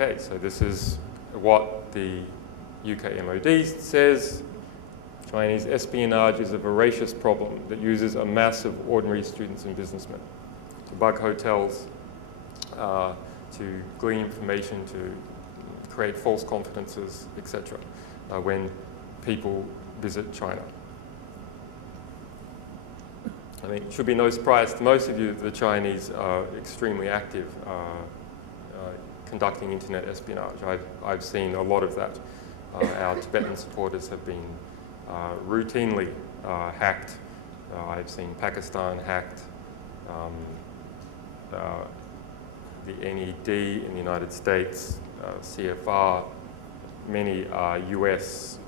Okay, so this is what the UK MOD says. Chinese espionage is a voracious problem that uses a mass of ordinary students and businessmen to bug hotels, to glean information, to create false confidences, etc., when people visit China. I mean, it should be no surprise to most of you that the Chinese are extremely active conducting internet espionage. I've seen a lot of that. Our Tibetan supporters have been routinely hacked. I've seen Pakistan hacked, the NED in the United States, CFR, many US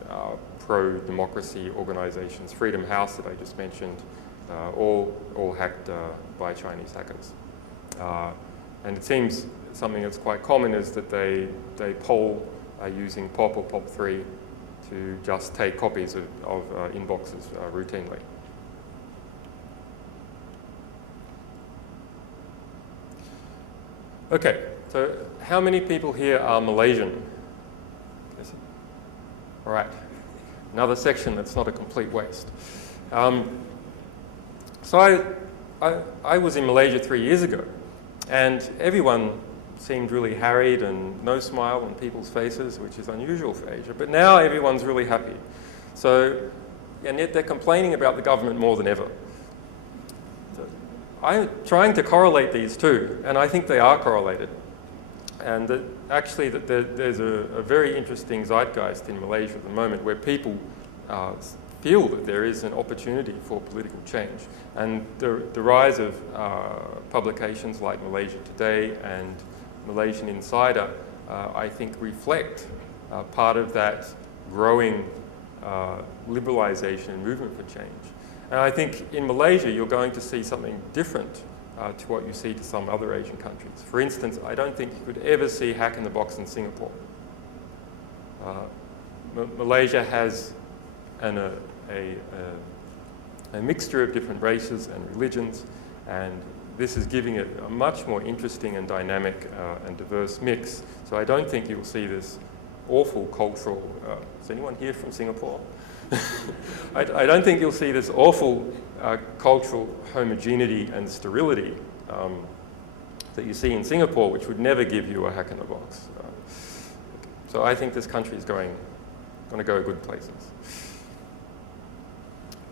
pro-democracy organizations, Freedom House that I just mentioned, all hacked by Chinese hackers. And it seems something that's quite common is that they poll using POP or POP3 to just take copies of inboxes routinely. Okay, so how many people here are Malaysian? All right, another section that's not a complete waste. So I was in Malaysia 3 years ago, and everyone seemed really harried and no smile on people's faces, which is unusual for Asia. But now everyone's really happy. So, and yet they're complaining about the government more than ever. So I'm trying to correlate these two, and I think they are correlated. And that actually that there's a very interesting zeitgeist in Malaysia at the moment where people feel that there is an opportunity for political change. And the rise of publications like Malaysia Today and Malaysian Insider, I think, reflect part of that growing liberalization and movement for change. And I think in Malaysia, you're going to see something different to what you see to some other Asian countries. For instance, I don't think you could ever see Hack in the Box in Singapore. Malaysia has a mixture of different races and religions, and this is giving it a much more interesting and dynamic and diverse mix. So I don't think you'll see this awful cultural, is anyone here from Singapore? I don't think you'll see this awful cultural homogeneity and sterility that you see in Singapore, which would never give you a hack in the box. So I think this country is going to go good places.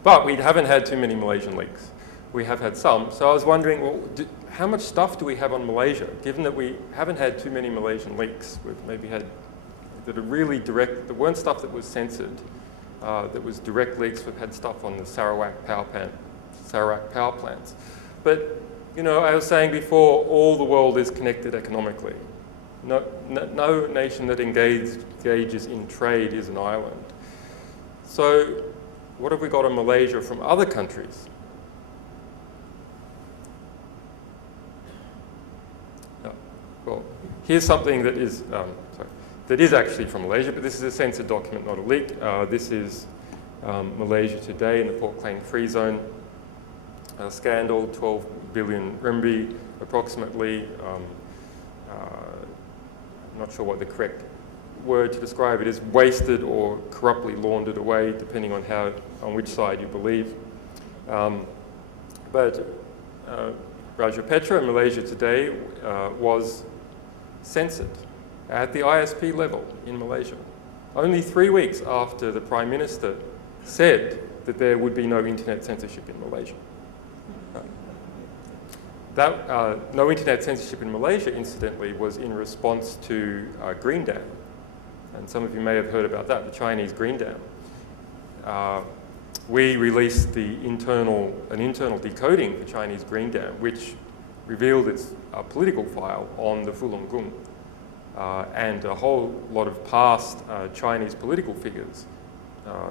But we haven't had too many Malaysian leaks. We have had some. So I was wondering, well, how much stuff do we have on Malaysia? Given that we haven't had too many Malaysian leaks, we've maybe had that are really direct, there weren't stuff that was censored, that was direct leaks. We've had stuff on the Sarawak power plants. But, you know, I was saying before, all the world is connected economically. No nation that engages in trade is an island. So what have we got in Malaysia from other countries? Well, here's something that is actually from Malaysia, but this is a censored document, not a leak. This is Malaysia Today in the Port Klang Free Zone scandal, 12 billion ringgit approximately. I'm not sure what the correct word to describe it is, wasted or corruptly laundered away, depending on which side you believe. But Rajapetra in Malaysia Today was censored at the ISP level in Malaysia, only 3 weeks after the Prime Minister said that there would be no internet censorship in Malaysia. No internet censorship in Malaysia, incidentally, was in response to Green Dam. And some of you may have heard about that, the Chinese Green Dam. We released an internal decoding for Chinese Green Dam, which revealed its political file on the Falun Gong and a whole lot of past Chinese political figures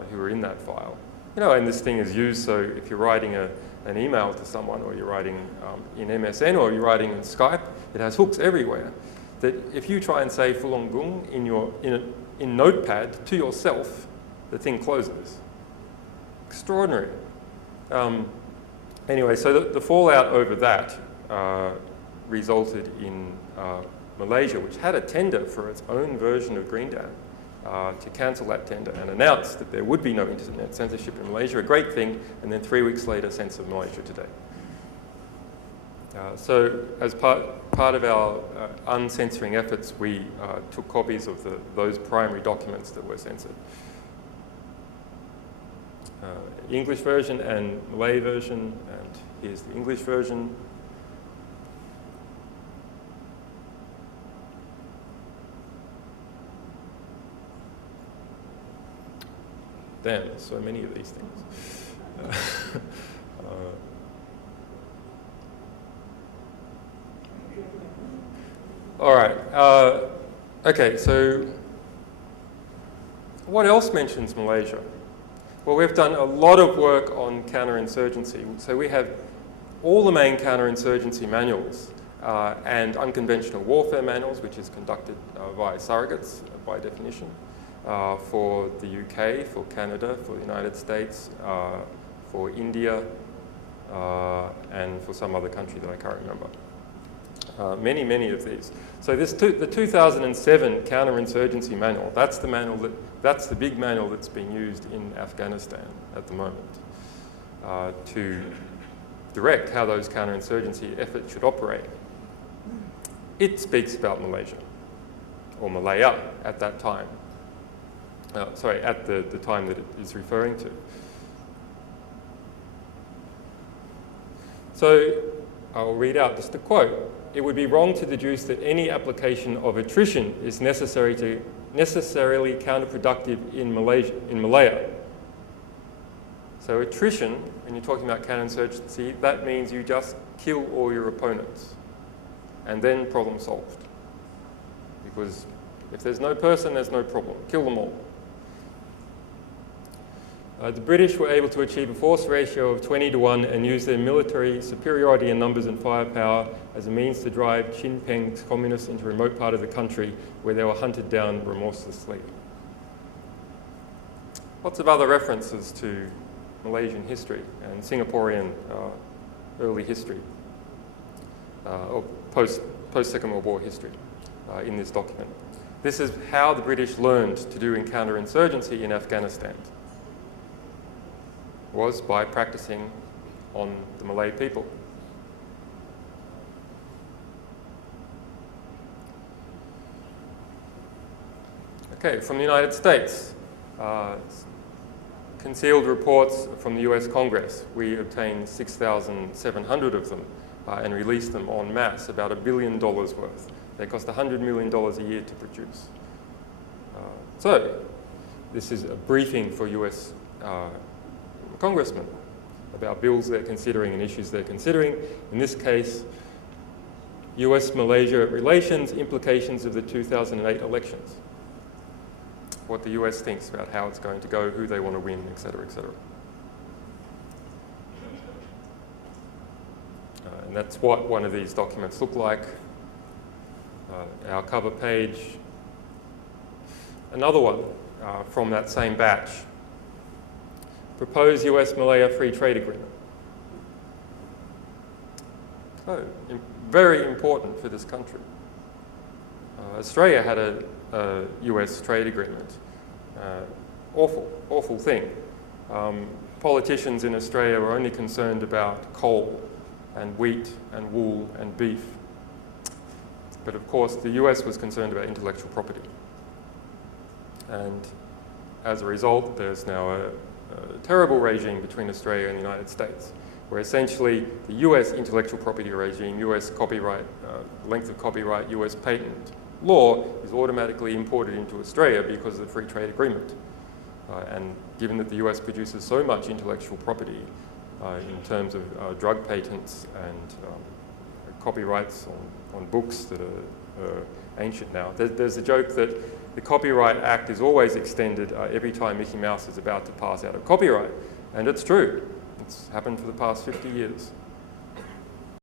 who were in that file. You know, and this thing is used, so if you're writing an email to someone, or you're writing in MSN, or you're writing in Skype, it has hooks everywhere. That if you try and say Falun Gong in Notepad to yourself, the thing closes. Extraordinary. Anyway, so the fallout over that resulted in Malaysia, which had a tender for its own version of Green Dam, to cancel that tender and announce that there would be no internet censorship in Malaysia, a great thing, and then 3 weeks later censor Malaysia Today. So as part of our uncensoring efforts, we took copies of those primary documents that were censored. English version and Malay version, and here's the English version. Damn, there's so many of these things. All right. Okay, so what else mentions Malaysia? Well, we've done a lot of work on counterinsurgency. So we have all the main counterinsurgency manuals and unconventional warfare manuals, which is conducted via surrogates by definition, for the UK, for Canada, for the United States, for India, and for some other country that I can't remember. Many of these. So the 2007 counterinsurgency manual, that's the big manual that's being used in Afghanistan at the moment to direct how those counterinsurgency efforts should operate. It speaks about Malaysia, or Malaya at that time. Sorry, at the time that it is referring to. So I'll read out just a quote. It would be wrong to deduce that any application of attrition is necessarily counterproductive in Malaya. So attrition, when you're talking about counterinsurgency, that means you just kill all your opponents and then problem solved. Because if there's no person, there's no problem. Kill them all. The British were able to achieve a force ratio of 20-1 and use their military superiority in numbers and firepower as a means to drive Sinn Peng's communists into a remote part of the country where they were hunted down remorselessly. Lots of other references to Malaysian history and Singaporean early history, or post-Second World War history in this document. This is how the British learned to do counterinsurgency in Afghanistan. Was by practicing on the Malay people. Okay, from the United States, concealed reports from the US Congress. We obtained 6,700 of them and released them en masse, about $1 billion worth. They cost $100 million a year to produce. So, this is a briefing for US congressmen about bills they're considering and issues they're considering. In this case, US-Malaysia relations, implications of the 2008 elections. What the US thinks about how it's going to go, who they want to win, etc., etc. And that's what one of these documents look like. Our cover page. Another one from that same batch. Proposed US-Malaya Free Trade Agreement. So, very important for this country. Australia had a US trade agreement. Awful thing. Politicians in Australia were only concerned about coal and wheat and wool and beef. But of course, the US was concerned about intellectual property. And as a result, there's now a terrible regime between Australia and the United States, where essentially the US intellectual property regime, US copyright, length of copyright, US patent law is automatically imported into Australia because of the free trade agreement. And given that the US produces so much intellectual property in terms of drug patents and copyrights on books that are ancient now, there's a joke that the Copyright Act is always extended every time Mickey Mouse is about to pass out of copyright. And it's true. It's happened for the past 50 years.